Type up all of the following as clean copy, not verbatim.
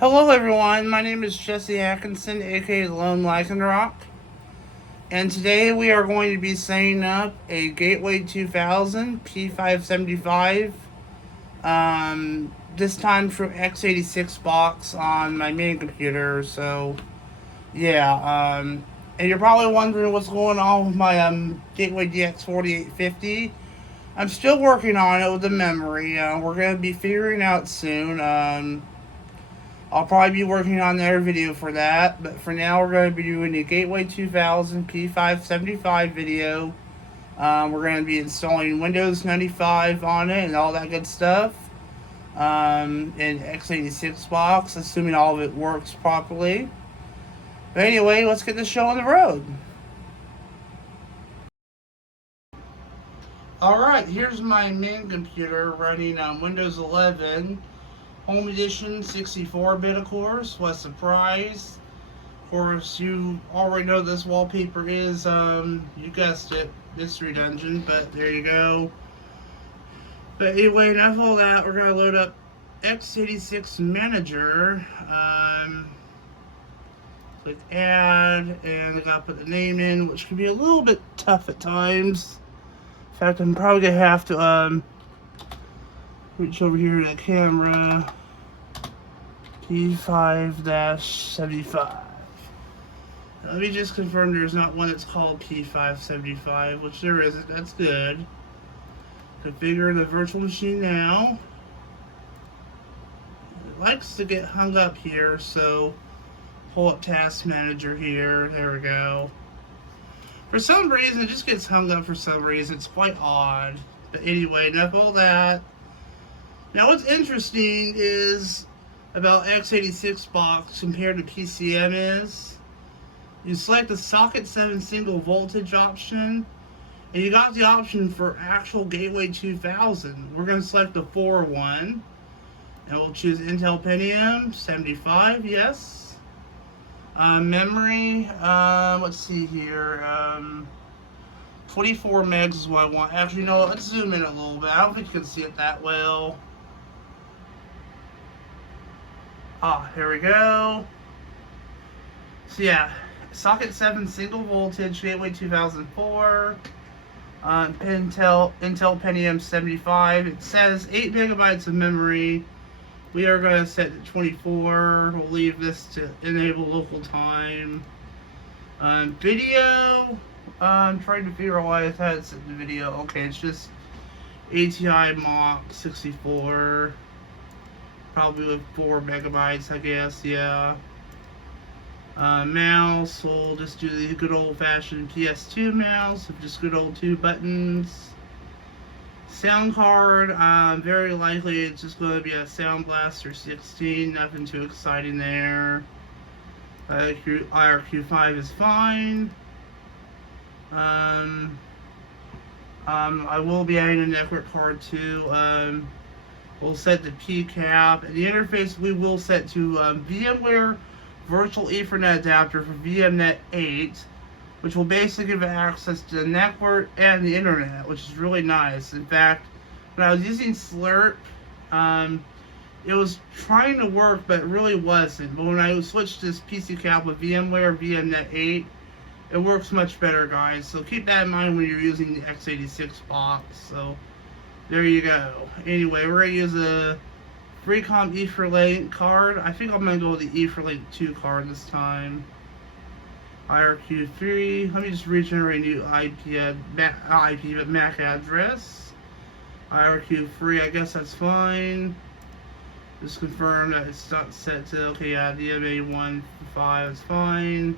Hello, everyone. My name is Jesse Atkinson, aka Lone Lycanroc, and today we are going to be setting up a Gateway 2000 P575. This time from x86 box on my main computer. So, yeah. And you're probably wondering what's going on with my Gateway DX 4850. I'm still working on it with the memory. We're going to be figuring out soon. I'll probably be working on their video for that, but for now we're going to be doing a Gateway 2000 P575 video. We're going to be installing Windows 95 on it and all that good stuff in x86 box, assuming all of it works properly. But anyway, let's get the show on the road. Alright, here's my main computer running on Windows 11 Home Edition 64-bit, of course. What a surprise. Of course, you already know this wallpaper is, you guessed it, Mystery Dungeon, but there you go. But anyway, enough of all that. We're going to load up x86 Manager. Click Add, and I got to put the name in, which can be a little bit tough at times. In fact, I'm probably going to have to, reach over here to the camera. P5-75. Let me just confirm there's not one that's called P575, which there isn't. That's good. Configure the virtual machine now. It likes to get hung up here, so pull up Task Manager here. There we go. For some reason, it just gets hung up for some reason. It's quite odd. But anyway, enough of all that. Now, what's interesting is about x86 box compared to PCM is you select the socket 7 single voltage option, and you got the option for actual Gateway 2000. We're going to select the 4 one, and we'll choose Intel Pentium 75, yes. Memory, let's see here, 24 megs is what I want. Actually, no, let's zoom in a little bit. I don't think you can see it that well. Here we go. So yeah, socket 7 single voltage, Gateway 2004, Intel Pentium 75. It says 8 megabytes of memory. We are going to set to 24. We'll leave this to enable local time. Video, I'm trying to figure out why I thought it's in the video. Okay, it's just ATI Mach 64. Probably with 4 megabytes, I guess, yeah. Mouse, we'll just do the good old-fashioned PS2 mouse with just good old 2 buttons. Sound card, very likely it's just going to be a Sound Blaster 16, nothing too exciting there. IRQ5 is fine. I will be adding a network card too. We'll set the PCAP, and the interface we will set to VMware Virtual Ethernet Adapter for VMnet 8, which will basically give access to the network and the internet, which is really nice. In fact, when I was using Slurp, it was trying to work, but it really wasn't. But when I switched this PCCAP with VMware VMnet 8, it works much better, guys. So keep that in mind when you're using the x86 box. So there you go. Anyway, we're going to use a Freecom Etherlink card. I think I'm going to go with the Etherlink 2 card this time. IRQ3. Let me just regenerate a new but MAC address. IRQ3, I guess that's fine. Just confirm that it's not set to, okay, yeah, DMA15 is fine.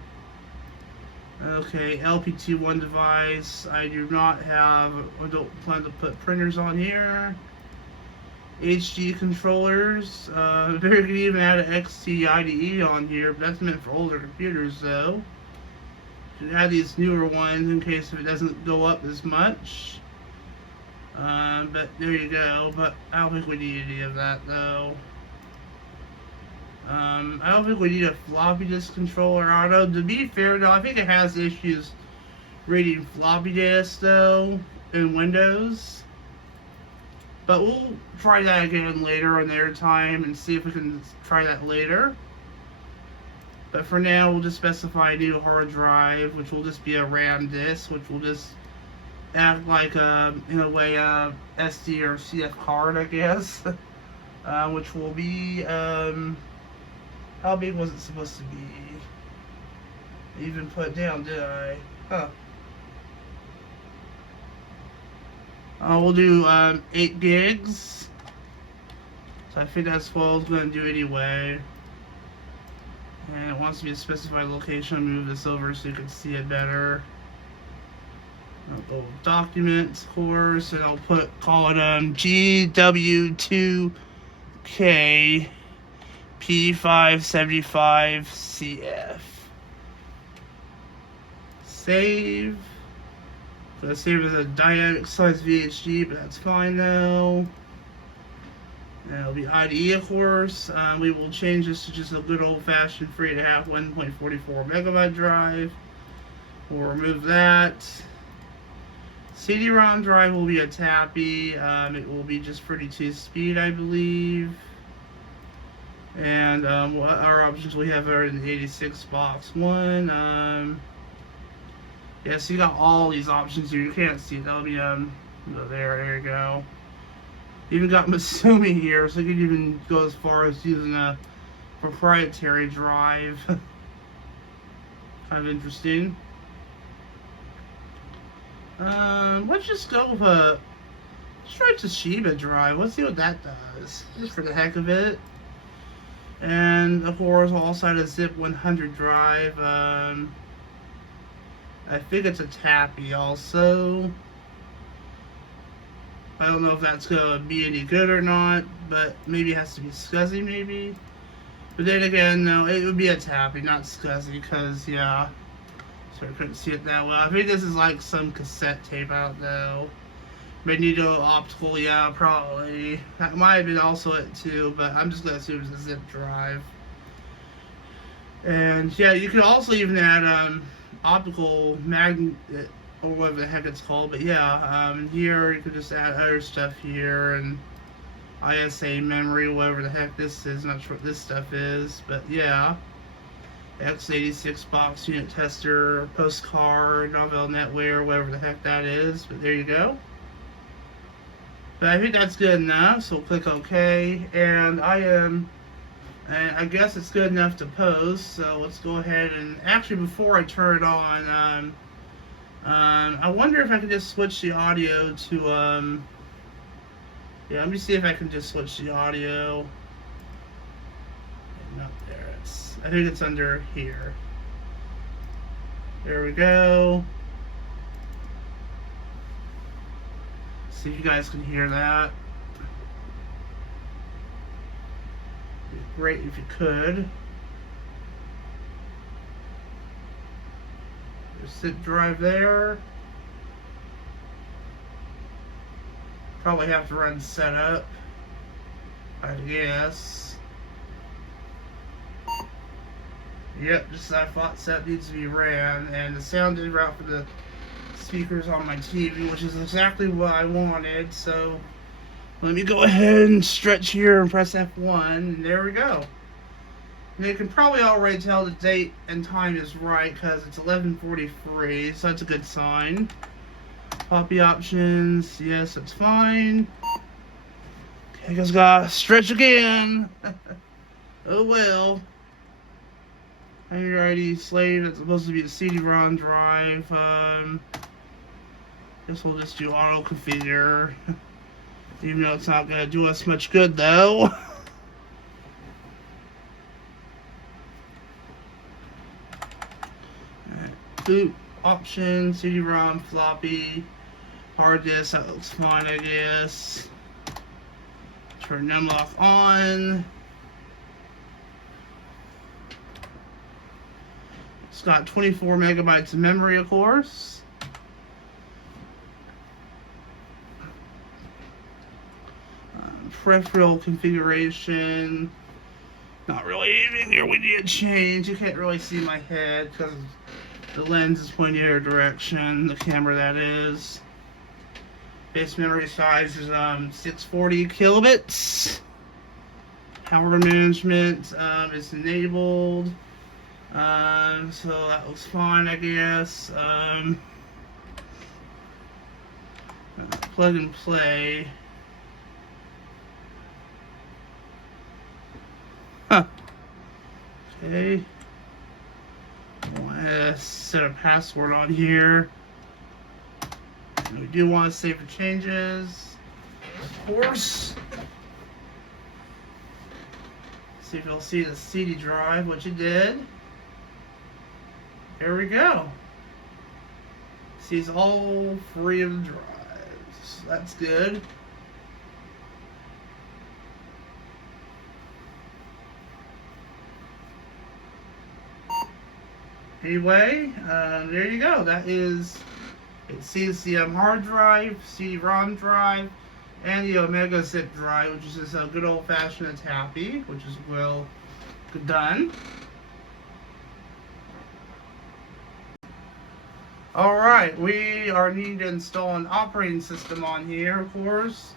Okay, LPT1 device. I don't plan to put printers on here. HD controllers. Very good, even add an XT IDE on here, but that's meant for older computers though. Should add these newer ones in case if it doesn't go up as much. But there you go. But I don't think we need any of that though. I don't think we need a floppy disk controller auto. To be fair though, I think it has issues reading floppy disks though in Windows. But we'll try that again later on their time and see if we can try that later. But for now, we'll just specify a new hard drive, which will just be a RAM disk, which will just act like in a way SD or CF card, I guess. Which will be how big was it supposed to be? I even put it down, did I? Huh. We'll do 8 gigs. So I think that's what I was going to do anyway. And it wants me to specify location. I'll move this over so you can see it better. I'll go with documents, of course, and I'll call it GW2K P575CF. Save. So save as a dynamic size VHD, but that's fine though. And it'll be IDE, of course. We will change this to just a good old-fashioned 3.5 1.44 megabyte drive. We'll remove that. CD-ROM drive will be a TAPI. It will be just 32 speed, I believe. And what our options we have are in the 86 box one. Yeah, so you got all these options here. You can't see it. That'll be there you go. Even got Masumi here, so you can even go as far as using a proprietary drive. Kind of interesting. Let's just go with let's try Toshiba drive. Let's see what that does, just for the heck of it. And of course, also had a Zip 100 drive. I think it's a TAPI also. I don't know if that's gonna be any good or not, but maybe it has to be SCSI maybe. But then again, no, it would be a TAPI, not SCSI, because yeah. So I couldn't see it that well. I think this is like some cassette tape out though. Magneto optical, yeah, probably. That might have been also it too, but I'm just gonna assume it's a zip drive. And yeah, you could also even add optical magnet or whatever the heck it's called. But yeah, here you could just add other stuff here and ISA memory, whatever the heck this is. Not sure what this stuff is, but yeah. X86 box unit tester, postcard, Novell NetWare, whatever the heck that is. But there you go. But I think that's good enough, so we'll click OK. And I guess it's good enough to post, so let's go ahead and, actually before I turn it on, I wonder if I can just switch the audio to, yeah, let me see if I can just switch the audio. No, there it's, I think it's under here. There we go. See if you guys can hear that. It'd be great if you could. There's zip drive there. Probably have to run setup, I guess. Yep, just as I thought, setup needs to be ran, and the sound did route for the speakers on my TV, which is exactly what I wanted. So let me go ahead and stretch here and press F1, and there we go. And you can probably already tell the date and time is right because it's 11:43, so that's a good sign. Copy options, yes, that's fine. Okay, guys, gotta stretch again. Oh well. Alrighty, slave, that's supposed to be the CD-ROM drive. Guess we'll just do auto configure. Even though it's not gonna do us much good though. Boot option, CD-ROM, floppy, hard disk, that looks fine, I guess. Turn numlock on. It's got 24 megabytes of memory, of course. Peripheral configuration. Not really anything here we need to change. You can't really see my head because the lens is pointing in your direction, the camera that is. Base memory size is 640 kilobits. Power management is enabled. So that looks fine, I guess. Plug and play. Huh. Okay. I want to set a password on here. And we do want to save the changes, of course. See if you'll see the CD drive, which it did. There we go. Sees all 3 of the drives. That's good. Anyway, there you go. That is, it sees the hard drive, CD-ROM drive, and the Omega zip drive, which is just a good old-fashioned happy, which is well done. Alright, we are needing to install an operating system on here, of course.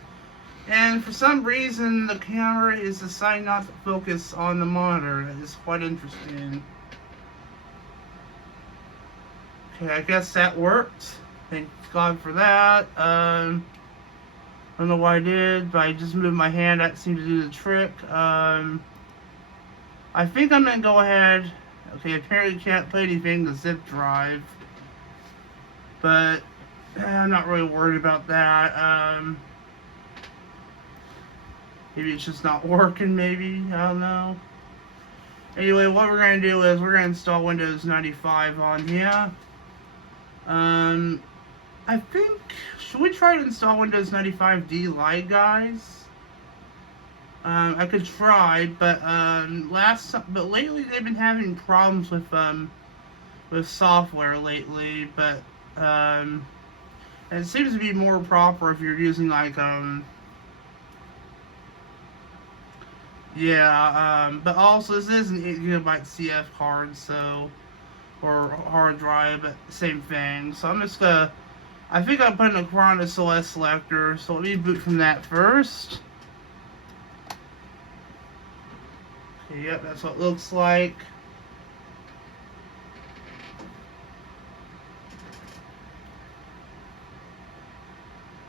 And for some reason, the camera is deciding not to focus on the monitor. That is quite interesting. Okay, I guess that worked. Thank God for that. I don't know why I did, but I just moved my hand. That seemed to do the trick. I think I'm going to go ahead. Okay, apparently you can't play anything in the zip drive. But I'm not really worried about that. Maybe it's just not working, maybe. I don't know. Anyway, what we're going to do is we're going to install Windows 95 on here. I think, should we try to install Windows 95 Lite, guys? I could try, but lately they've been having problems with software lately, but it seems to be more proper if you're using like but also this is an 8 GB CF card, so, or hard drive, but same thing. So I'm just gonna, I think I put an Acronis OS selector, so let me boot from that first. Okay, yep, that's what it looks like.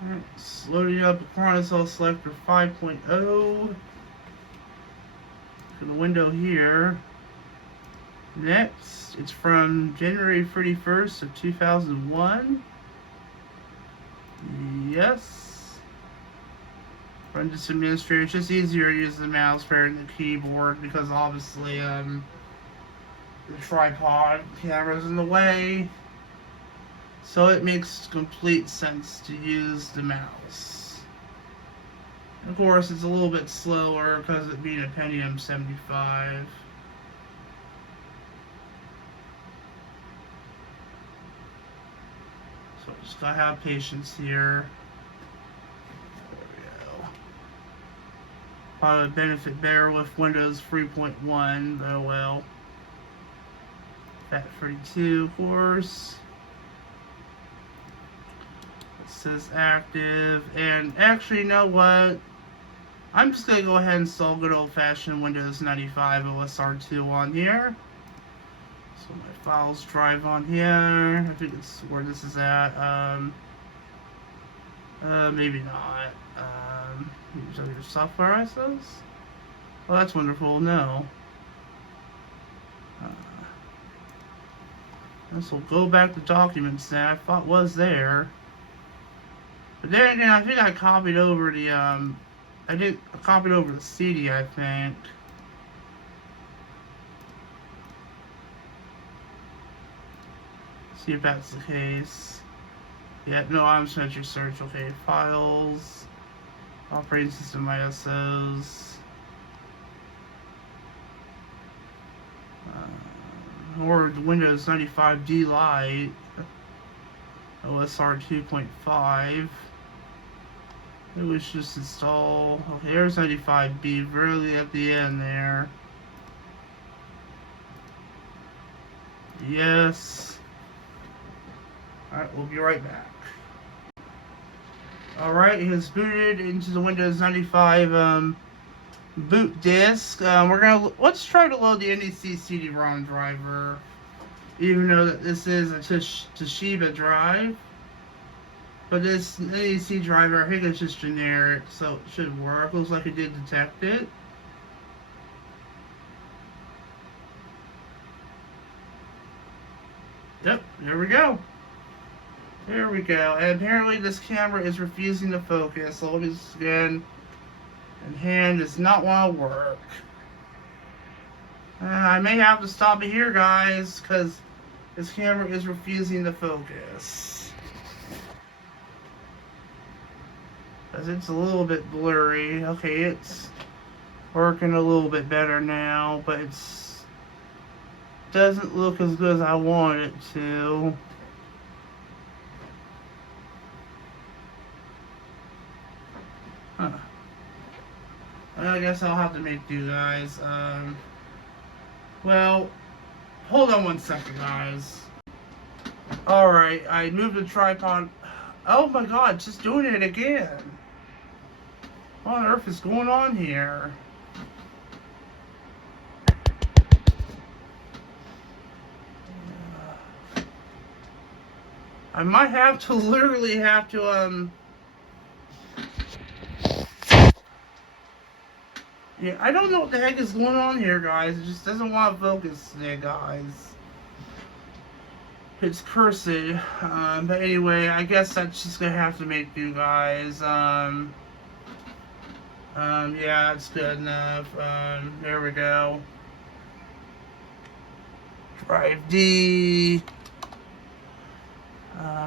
Alright, it's loading up Acronis OS selector 5.0. The window here. Next, it's from January 31st of 2001. Yes. Run this administrator. It's just easier to use the mouse rather than the keyboard because obviously the tripod camera's in the way. So it makes complete sense to use the mouse. Of course, it's a little bit slower because it being a Pentium 75. So just gotta have patience here. There we go. Probably would benefit better with Windows 3.1, but oh well. FAT32, of course. It says active, and actually, you know what? I'm just going to go ahead and install good old-fashioned Windows 95 OSR2 on here. So my files drive on here. I think it's where this is at. Maybe not. Maybe it's under software ISOs? Oh, that's wonderful. No. This will go back to documents that I thought was there. But then again, I think I copied over the, I copied over the CD, I think. See if that's the case. Yeah, no, I'm just going to search. Okay, files, operating system ISOs, or Windows 95 Lite, OSR 2.5. It was just install. Okay, there's 95B, really at the end there. Yes. Alright, we'll be right back. Alright, it has booted into the Windows 95 boot disk. Let's try to load the NEC CD-ROM driver, even though that this is a Toshiba drive. But this NEC driver, I think it's just generic, so it should work. Looks like it did detect it. Yep, there we go. There we go. And apparently this camera is refusing to focus. So let me just again. And hand does not want to work. And I may have to stop it here, guys, because this camera is refusing to focus. Because it's a little bit blurry. Okay, it's working a little bit better now, but it's doesn't look as good as I want it to. Huh. I guess I'll have to make do, guys. Well, hold on one second, guys. Alright, I moved the tripod. Oh my god, just doing it again. What on earth is going on here? I might have to literally have to, yeah, I don't know what the heck is going on here, guys. It just doesn't want to focus today, guys. It's cursed. But anyway, I guess that's just gonna have to make do, guys. Yeah, it's good enough. There we go. Drive D.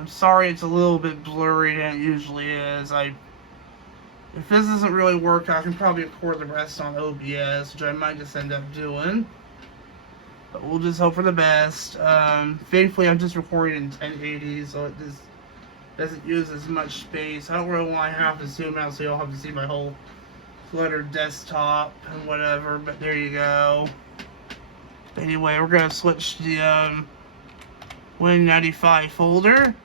Sorry it's a little bit blurry than it usually is. If this doesn't really work, I can probably record the rest on OBS, which I might just end up doing. But we'll just hope for the best. Thankfully, I'm just recording in 1080, so it just doesn't use as much space. I don't really want to have to zoom out so you'll have to see my whole cluttered desktop and whatever, but there you go. Anyway, we're going to switch to the Win95 folder.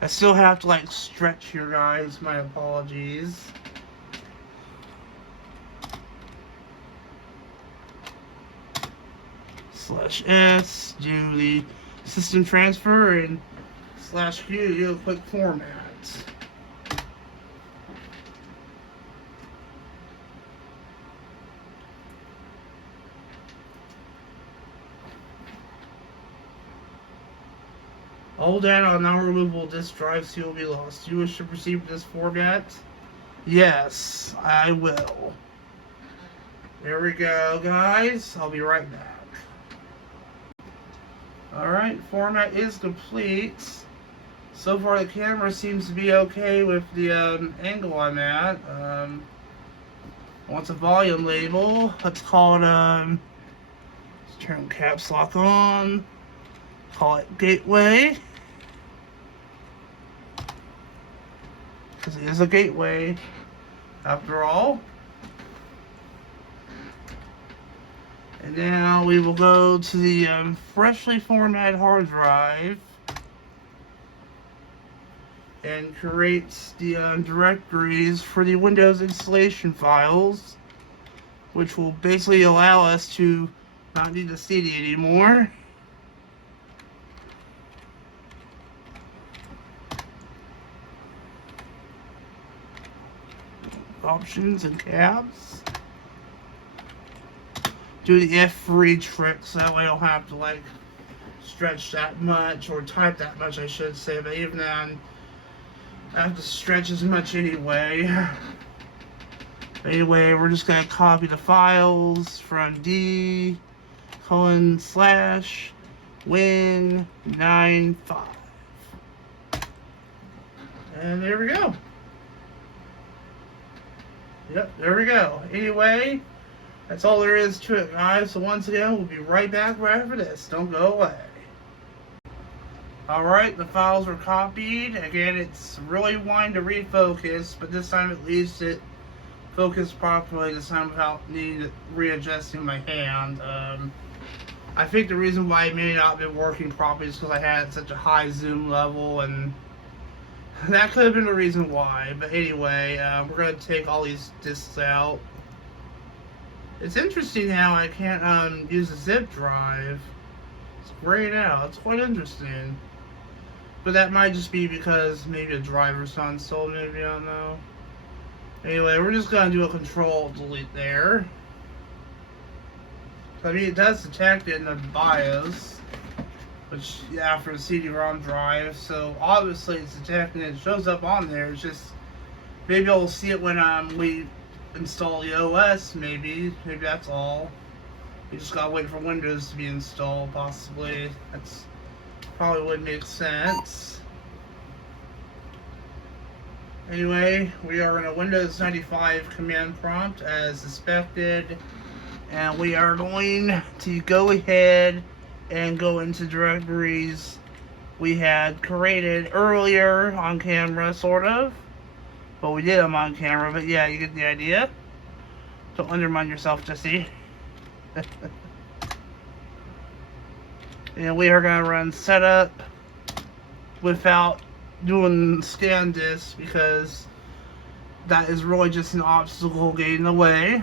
I still have to like stretch here, guys. My apologies. /S, do the system transfer, and /Q, do a quick format. All data on non-removable disk drives will be lost. Do you wish to proceed with this format? Yes, I will. There we go, guys. I'll be right back. Alright, format is complete. So far the camera seems to be okay with the angle I'm at. Wants a volume label. Let's call it, let's turn caps lock on. Call it gateway. Because it is a gateway, after all. And now we will go to the freshly formatted hard drive and create the directories for the Windows installation files, which will basically allow us to not need the CD anymore. Options and tabs. Do the F3 trick so that way I don't have to like stretch that much, or type that much I should say, but even then I have to stretch as much anyway. Anyway, we're just gonna copy the files from D:/Win95. And there we go. Yep, there we go. Anyway, that's all there is to it, guys. So once again, we'll be right back right after this. Don't go away. Alright, the files are copied. Again, it's really wanting to refocus, but this time at least it focused properly this time without needing readjusting my hand. I think the reason why it may not have been working properly is because I had such a high zoom level, and That could have been the reason why, but anyway, we're going to take all these discs out. It's interesting how I can't use a zip drive. It's grayed out. It's quite interesting. But that might just be because maybe a driver's not installed, maybe, I don't know. Anyway, we're just going to do a control-delete there. I mean, it does detect it in the BIOS, which, yeah, for the CD-ROM drive, so obviously it's detecting it. It shows up on there. It's just, maybe I'll see it when we install the OS, maybe that's all. You just gotta wait for Windows to be installed, possibly. That's probably would make sense. Anyway, we are in a Windows 95 command prompt as suspected, and we are going to go ahead and go into directories we had created earlier on camera, sort of. But we did them on camera, but yeah, you get the idea. Don't undermine yourself, Jesse. And we are going to run setup without doing scan disk because that is really just an obstacle getting in the way.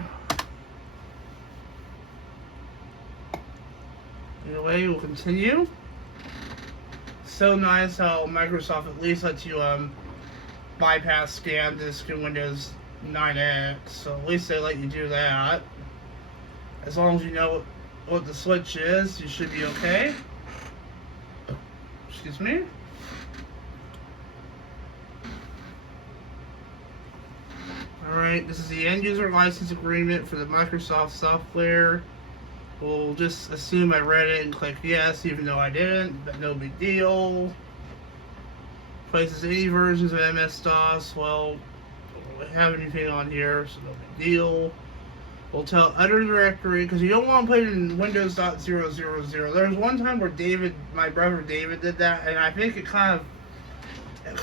Anyway, we'll continue. So nice how Microsoft at least lets you bypass scan disk in Windows 9X, so at least they let you do that. As long as you know what the switch is, you should be okay. Excuse me. Alright, this is the end user license agreement for the Microsoft software. We'll just assume I read it and click yes, even though I didn't, but no big deal. Places any versions of MS-DOS. Well, we don't have anything on here, so no big deal. We'll tell other directory, because you don't want to put it in Windows.000. There was one time where my brother David did that, and I think it kind of,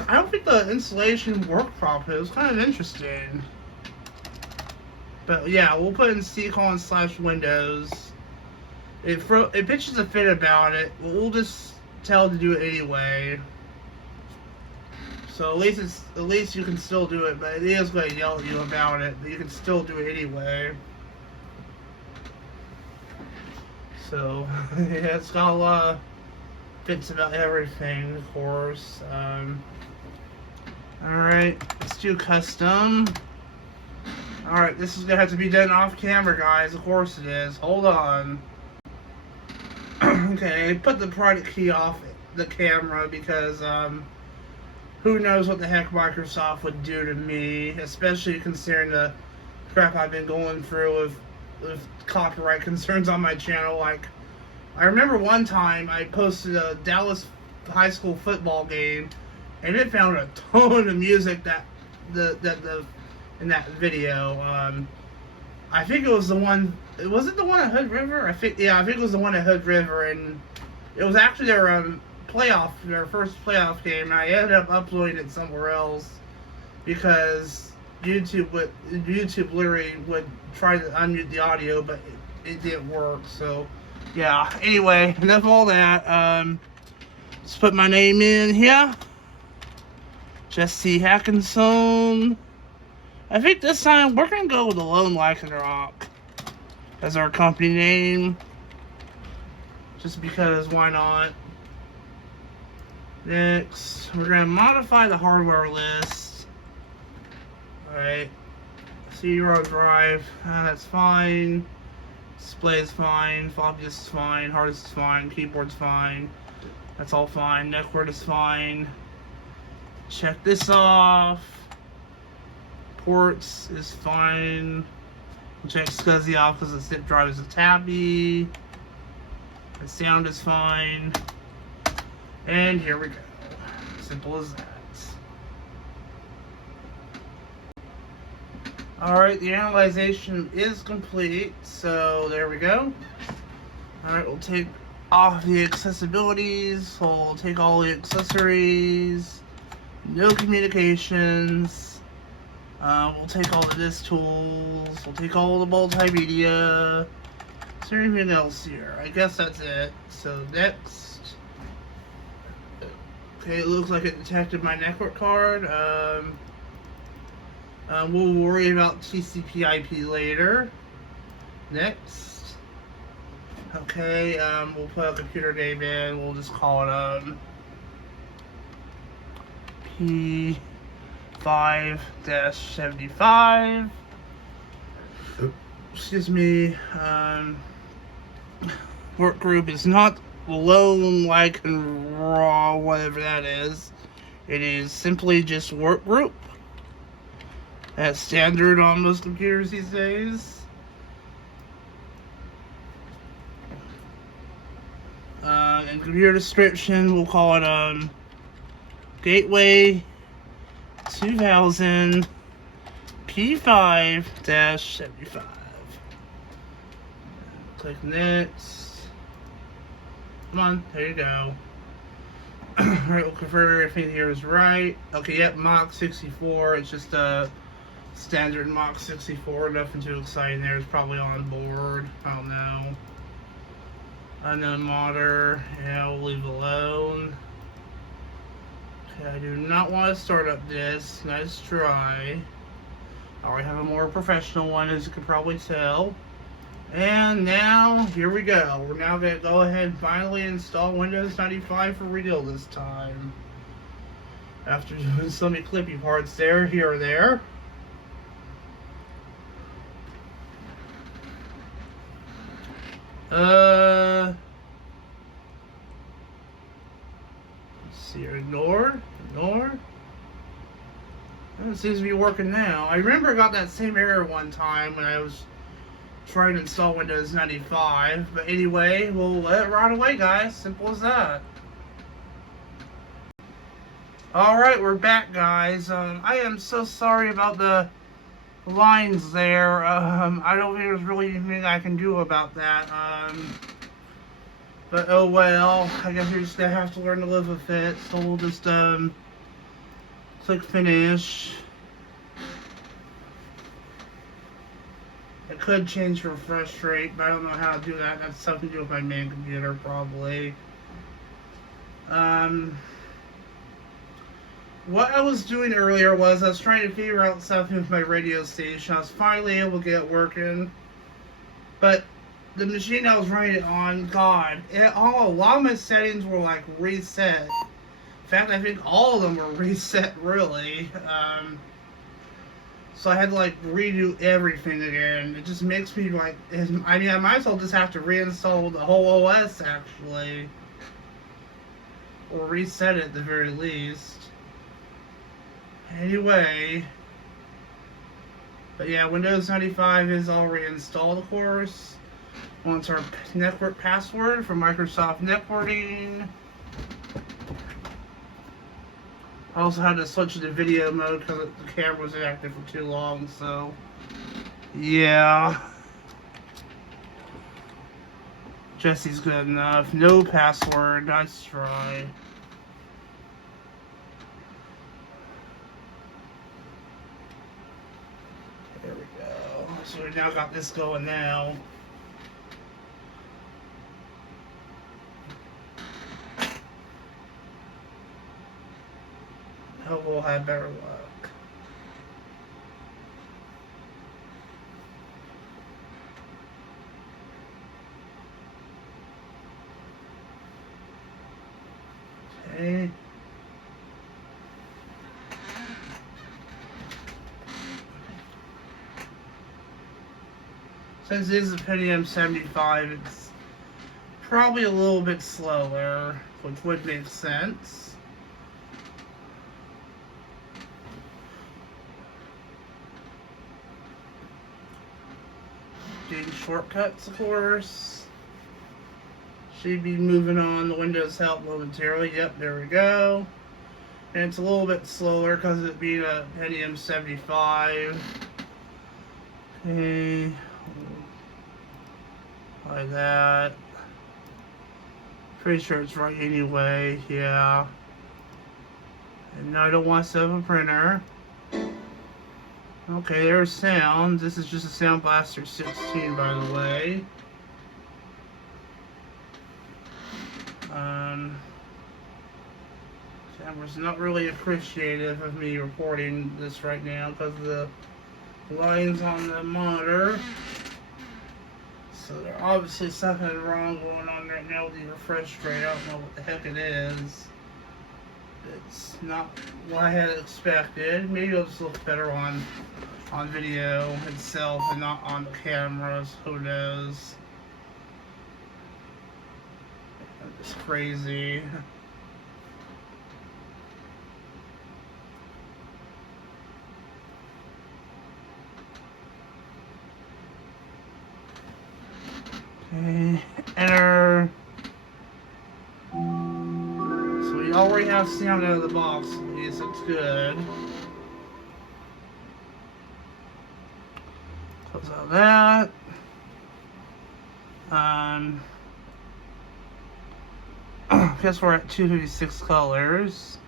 I don't think the installation worked properly. It was kind of interesting. But yeah, we'll put in c:/Windows. It pitches a fit about it. We'll just tell it to do it anyway. So at least you can still do it, but it is going to yell at you about it. But you can still do it anyway. So yeah, it's got a lot of fits about everything, of course. All right, let's do custom. All right, this is gonna have to be done off camera, guys. Of course it is. Hold on. Okay, put the product key off the camera because who knows what the heck Microsoft would do to me, especially considering the crap I've been going through with copyright concerns on my channel. Like, I remember one time I posted a Dallas high school football game, and it found a ton of music in that video. I think it was the one. Was it the one at Hood River? I think it was the one at Hood River, and it was actually their first playoff game. And I ended up uploading it somewhere else because YouTube literally would try to unmute the audio, but it didn't work. So yeah. Anyway, enough of all that. Let's put my name in here. Jesse Hackinson. I think this time we're gonna go with Alone Like a Rock as our company name, just because why not? Next, we're gonna modify the hardware list. Alright, CD-ROM drive, that's fine. Display is fine, floppy disk is fine, hard disk is fine, keyboard's fine. That's all fine. Network is fine. Check this off. Ports is fine. Check SCSI off because the zip drive is a tabby. The sound is fine. And here we go. Simple as that. Alright, the analyzation is complete. So there we go. Alright, we'll take off the accessibilities. We'll take all the accessories. No communications. We'll take all the disk tools. We'll take all the multimedia. Is there anything else here? I guess that's it. So next. Okay, it looks like it detected my network card. We'll worry about TCP/IP later. Next. Okay, we'll put a computer name in. We'll just call it P5-75. Excuse me. Work group is not alone like and raw, whatever that is. It is simply just work group. That's standard on most computers these days. And computer description, we'll call it Gateway 2000 P5-75. Click next. Come on, there you go. Alright, we'll confirm everything here is right. Okay, yep, Mach 64. It's just a standard Mach 64. Nothing too exciting there. It's probably on board. I don't know. Unknown modder. Yeah, we'll leave it alone. Okay, I do not want to start up this. Nice try. I already have a more professional one, as you can probably tell. And now, here we go. We're now going to go ahead and finally install Windows 95 for real this time. After doing some clippy parts there, here or there. Let's see here. Ignore. It seems to be working now. I remember I got that same error one time when I was trying to install Windows 95. But anyway, we'll let it run away, guys. Simple as that. Alright, we're back, guys. I am so sorry about the lines there. I don't think there's really anything I can do about that. But oh well. I guess you're just gonna have to learn to live with it. So we'll just click finish. It could change the refresh rate, but I don't know how to do that. That's something to do with my main computer, probably. What I was doing earlier was I was trying to figure out something with my radio station. I was finally able to get it working. But the machine I was running it on, God, a lot of my settings were like reset. In fact, I think all of them were reset, really. So I had to like redo everything again. It just makes me like, I mean, I might as well just have to reinstall the whole OS actually. Or reset it at the very least. Anyway. But yeah, Windows 95 is all reinstalled, of course. Wants our network password for Microsoft Networking. I also had to switch to video mode because the camera was inactive for too long, so yeah. Jesse's good enough. No password. Nice try. There we go. So we now got this going now. Hope we'll have better luck. Okay. Since it is a Pentium 75, it's probably a little bit slower, which would make sense. Getting shortcuts, of course. Should be moving on the Windows help momentarily. Yep, there we go. And it's a little bit slower because it being a Pentium 75. Okay. Like that. Pretty sure it's right anyway, yeah. And now I don't want to set up a printer. Okay, there's sound. This is just a Sound Blaster 16, by the way. Camera's not really appreciative of me recording this right now because of the lines on the monitor. So there's obviously something wrong going on right now with the refresh rate. I don't know what the heck it is. It's not what I had expected. Maybe it'll just look better on video itself and not on the cameras. Who knows? It's crazy. Okay, enter. So we already have sound out of the box, at least that's good. Close out that. Guess we're at 256 colors.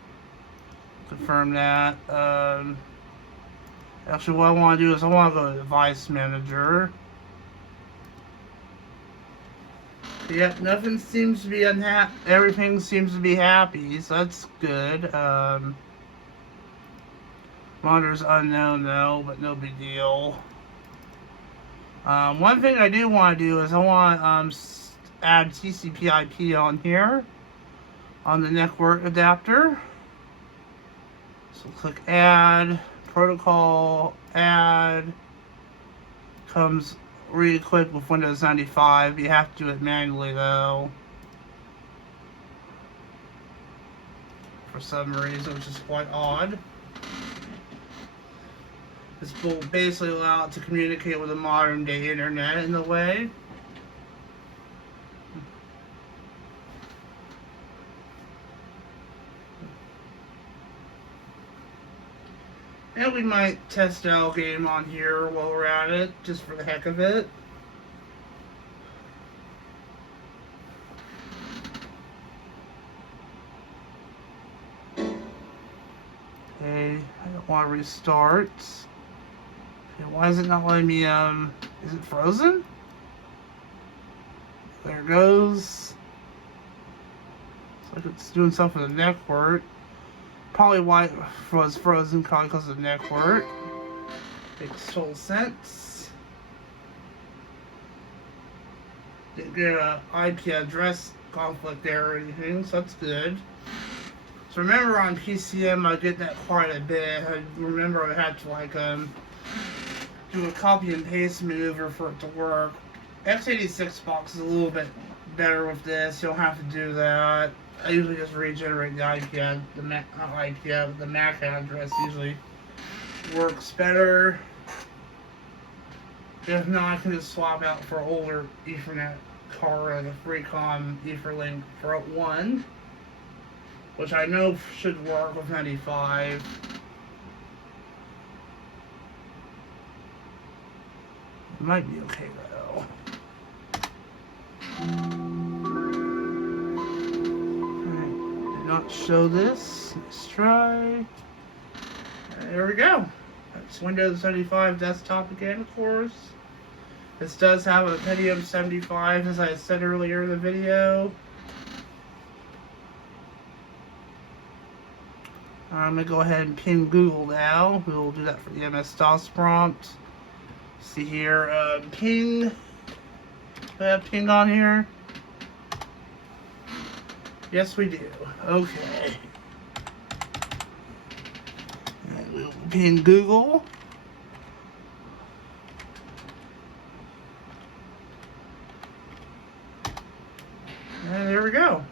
Confirm that. Actually, what I want to do is I want to go to Device Manager. Yep, nothing seems to be unhappy. Everything seems to be happy, so that's good. Monitor's unknown though, but no big deal. One thing I do want to do is I want to add TCP/IP on here on the network adapter. So click Add, Protocol, Add. Comes really quick with Windows 95. You have to do it manually though, for some reason, which is quite odd. This will basically allow it to communicate with the modern day internet in a way. And we might test out a game on here while we're at it, just for the heck of it. Okay, I don't want to restart. Okay, why is it not letting me, is it frozen? There it goes. Looks like it's doing something with the network. Probably why it was frozen, probably because of the network. Makes total sense. Didn't get an IP address conflict there or anything, so that's good. So remember on PCM I did that quite a bit. I remember I had to like do a copy and paste maneuver for it to work. x86 box is a little bit better with this. You don't have to do that. I usually just regenerate the the MAC address usually works better. If not, I can just swap out for older Ethernet card, the Freecom Etherlink for 1, which I know should work with 95. It might be okay though. Not show this. Let's try. There we go. That's Windows 75 desktop again, of course. This does have a Pentium 75, as I said earlier in the video. I'm going to go ahead and ping Google now. We'll do that for the MS-DOS prompt. See here, ping. Do I have ping on here? Yes, we do. Okay. And we'll ping Google. And there we go.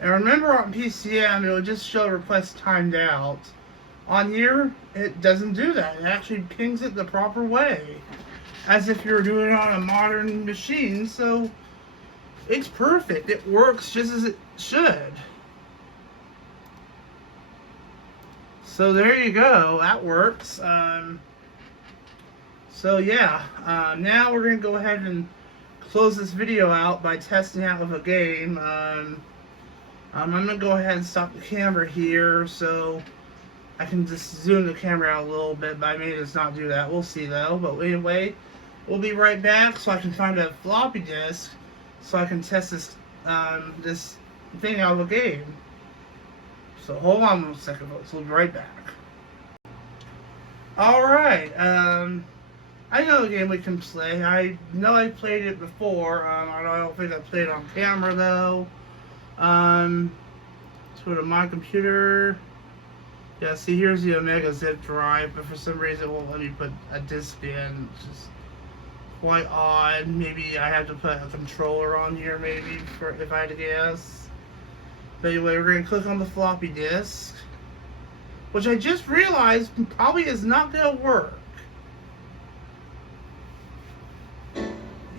And remember on PCM, it will just show request timed out. On here, it doesn't do that. It actually pings it the proper way, as if you're doing it on a modern machine. So it's perfect. It works just as it should. So there you go. That works. So yeah, now we're going to go ahead and close this video out by testing out of a game. I'm going to go ahead and stop the camera here so I can just zoom the camera out a little bit, but I may just not do that. We'll see though. But anyway, we'll be right back so I can find a floppy disk so I can test this this thing out of a game. So hold on one second, folks. We'll be right back. Alright, I know the game we can play. I know I played it before. I don't think I played it on camera though. Let's go to my computer. Yeah, see, here's the Omega zip drive, but for some reason it won't let me put a disc in, which is quite odd. Maybe I have to put a controller on here, maybe, for if I had to guess. But anyway, we're going to click on the floppy disk, which I just realized probably is not going to work.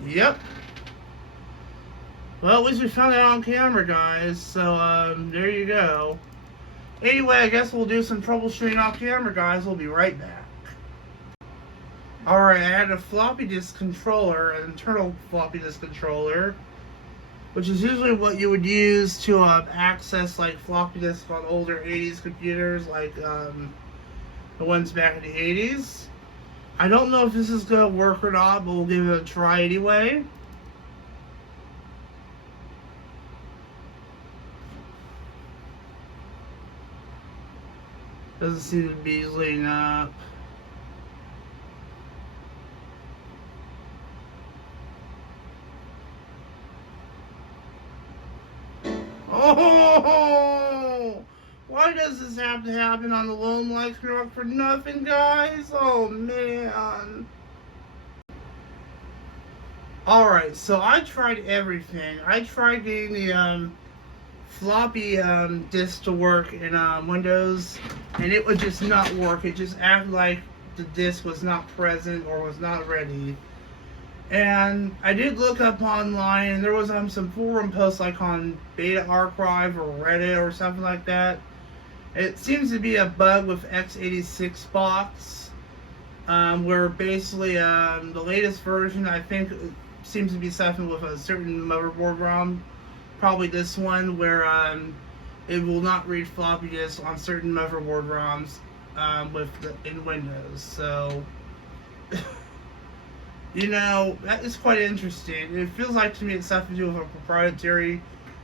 Yep. Well, at least we found that on camera, guys, so there you go. Anyway, I guess we'll do some troubleshooting off camera, guys. We'll be right back. Alright, I had a floppy disk controller, an internal floppy disk controller, which is usually what you would use to access like floppy disks on older 80s computers, like the ones back in the 80s. I don't know if this is going to work or not, but we'll give it a try anyway. Doesn't seem to be lighting up. Oh! Why does this have to happen on the Lone Light truck for nothing, guys? Oh, man. Alright, so I tried everything. I tried getting the floppy disk to work in Windows, and it would just not work. It just acted like the disk was not present or was not ready. And I did look up online, and there was some forum posts like on Beta Archive or Reddit or something like that. It seems to be a bug with x86 box, where basically the latest version, I think, seems to be something with a certain motherboard ROM. Probably this one, where it will not read floppy disks on certain motherboard ROMs in Windows. So, you know, that is quite interesting. It feels like to me it's something to do with a proprietary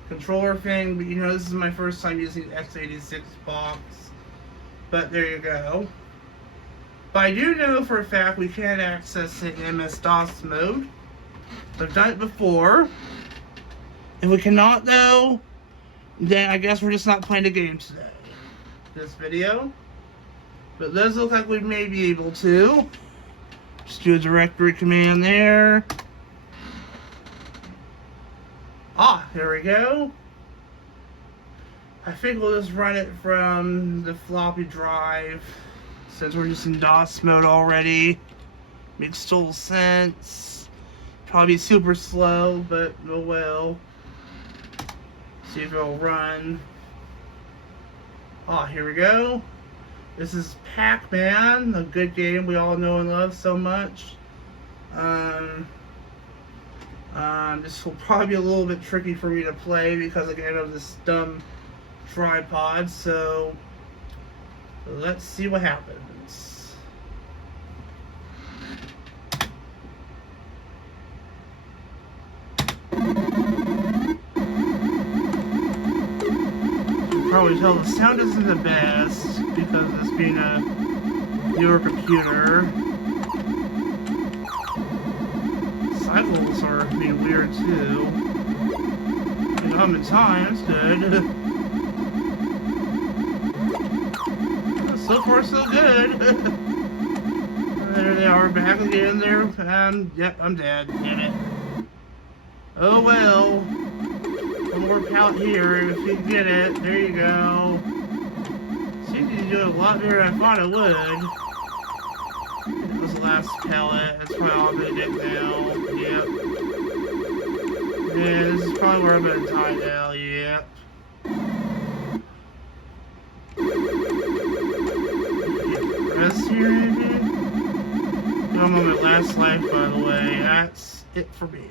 controller thing, but you know, this is my first time using x86 box. But there you go. But I do know for a fact we can access it in MS-DOS mode. I've done it before. If we cannot, though, then I guess we're just not playing the game today. This video. But it does look like we may be able to. Just do a directory command there. Ah, there we go. I think we'll just run it from the floppy drive, since we're just in DOS mode already. Makes total sense. Probably super slow, but oh well. See if it'll run. Ah, here we go. This is Pac-Man, a good game we all know and love so much. This will probably be a little bit tricky for me to play because again of this dumb tripod, so let's see what happens. You can probably tell the sound isn't the best because it's being a newer computer. Cycles are being weird too. You know, I'm in time, it's good. So far so good. There they are, back again there. Yep, I'm dead, damn it. Oh well. One more pallet here, if you can get it. There you go. Seems to be doing a lot better than I thought it would. That was the last pallet. That's probably all I'm gonna get now. Yep. Yeah, this is probably where I'm gonna die now. Yep. Rest here, maybe? I'm on my last life, by the way. That's it for me.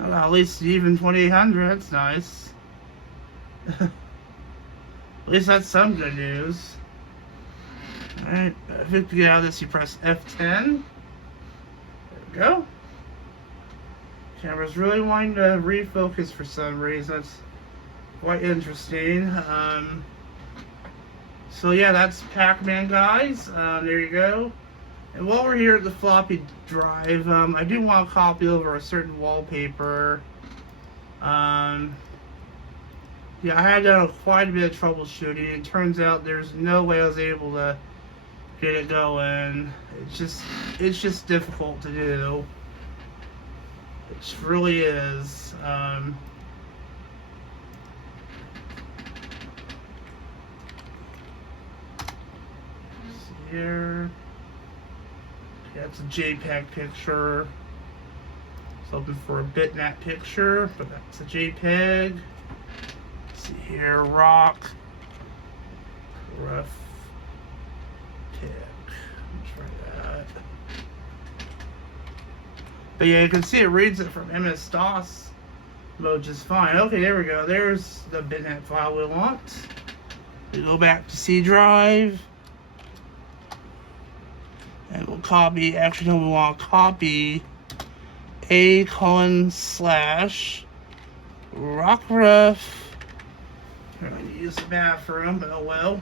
Well, at least even 2800. That's nice. At least that's some good news. Alright, I think to get out of this, you press F10. There we go. Camera's really wanting to refocus for some reason. That's quite interesting. So yeah, that's Pac-Man, guys. There you go. And while we're here at the floppy drive, I do want to copy over a certain wallpaper. Yeah, I had done quite a bit of troubleshooting. It turns out there's no way I was able to get it going. It's just difficult to do. It really is. Here. Okay, that's a JPEG picture. It's looking for a bitmap picture, but that's a JPEG. Let's see here, rough pic. Let's try that. But yeah, you can see it reads it from MS-DOS mode just fine. Okay, there we go. There's the bitmap file we want. We go back to C drive. And we'll copy, actually no, we want to copy A:/rockruff. I'm going to use the bathroom, but oh well.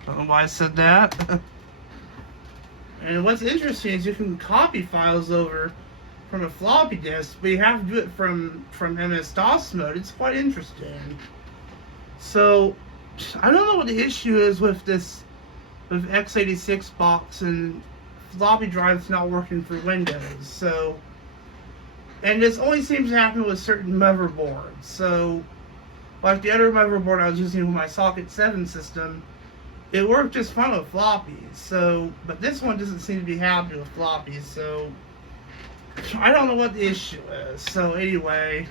I don't know why I said that. And what's interesting is you can copy files over from a floppy disk, but you have to do it from MS-DOS mode. It's quite interesting. So I don't know what the issue is with this, with x86 box and floppy drives not working for Windows. So, and this only seems to happen with certain motherboards. So, like the other motherboard I was using with my Socket 7 system, it worked just fine with floppies. So, but this one doesn't seem to be happy with floppies. So, I don't know what the issue is. So anyway,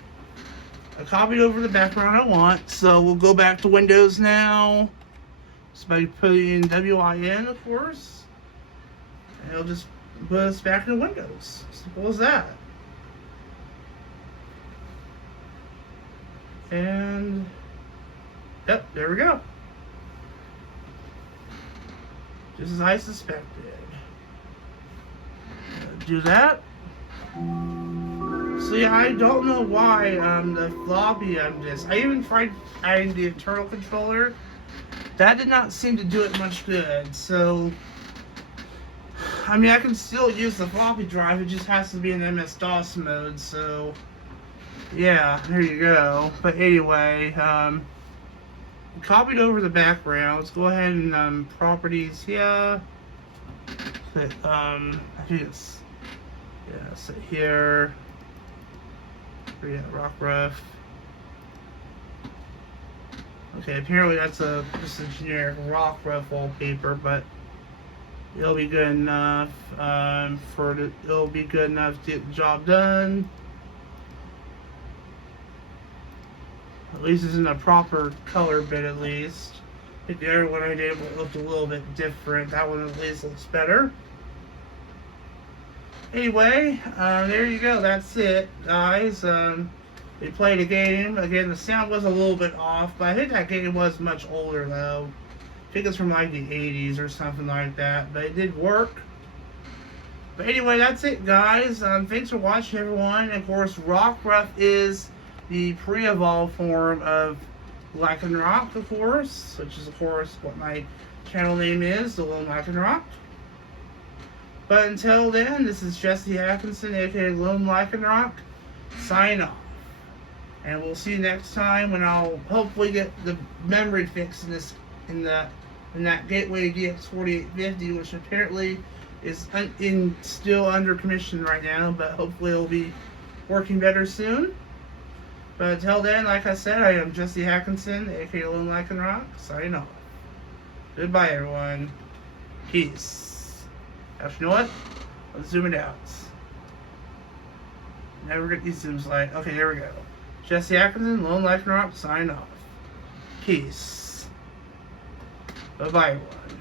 I copied over the background I want, so we'll go back to Windows now. Just by putting in WIN, of course. And it'll just put us back into Windows. Simple as that. And, yep, there we go. Just as I suspected. Do that. So yeah, I don't know why the floppy I even tried adding the internal controller. That did not seem to do it much good. So I mean, I can still use the floppy drive, it just has to be in MS-DOS mode. So yeah, there you go. But anyway, copied over the background. Let's go ahead and properties here. Click, I think it's, yeah, so here. Yeah, rough. Okay, apparently that's just a generic rough wallpaper, but it'll be good enough it'll be good enough to get the job done. At least it's in a proper color bit, at least. I think the other one I did looked a little bit different. That one at least looks better. Anyway, there you go. That's it, guys. We played a game. Again, the sound was a little bit off, but I think that game was much older, though. I think it's from like the 80s or something like that, but it did work. But anyway, that's it, guys. Thanks for watching, everyone. And of course, Rockruff is the pre-evolved form of Lycanroc, of course, which is, of course, what my channel name is, the Lone Lycanroc. But until then, this is Jesse Atkinson, aka Lone Lycanroc, sign off. And we'll see you next time when I'll hopefully get the memory fix in that Gateway DX4850, which apparently is still under commission right now, but hopefully it'll be working better soon. But until then, like I said, I am Jesse Atkinson, aka Lone Lycanroc, signing off. Goodbye, everyone. Peace. Actually, you know what? Let's zoom it out. Never get these zooms like. Okay, there we go. Jesse Atkinson, Lone Lycanroc, sign off. Peace. Bye-bye, everyone.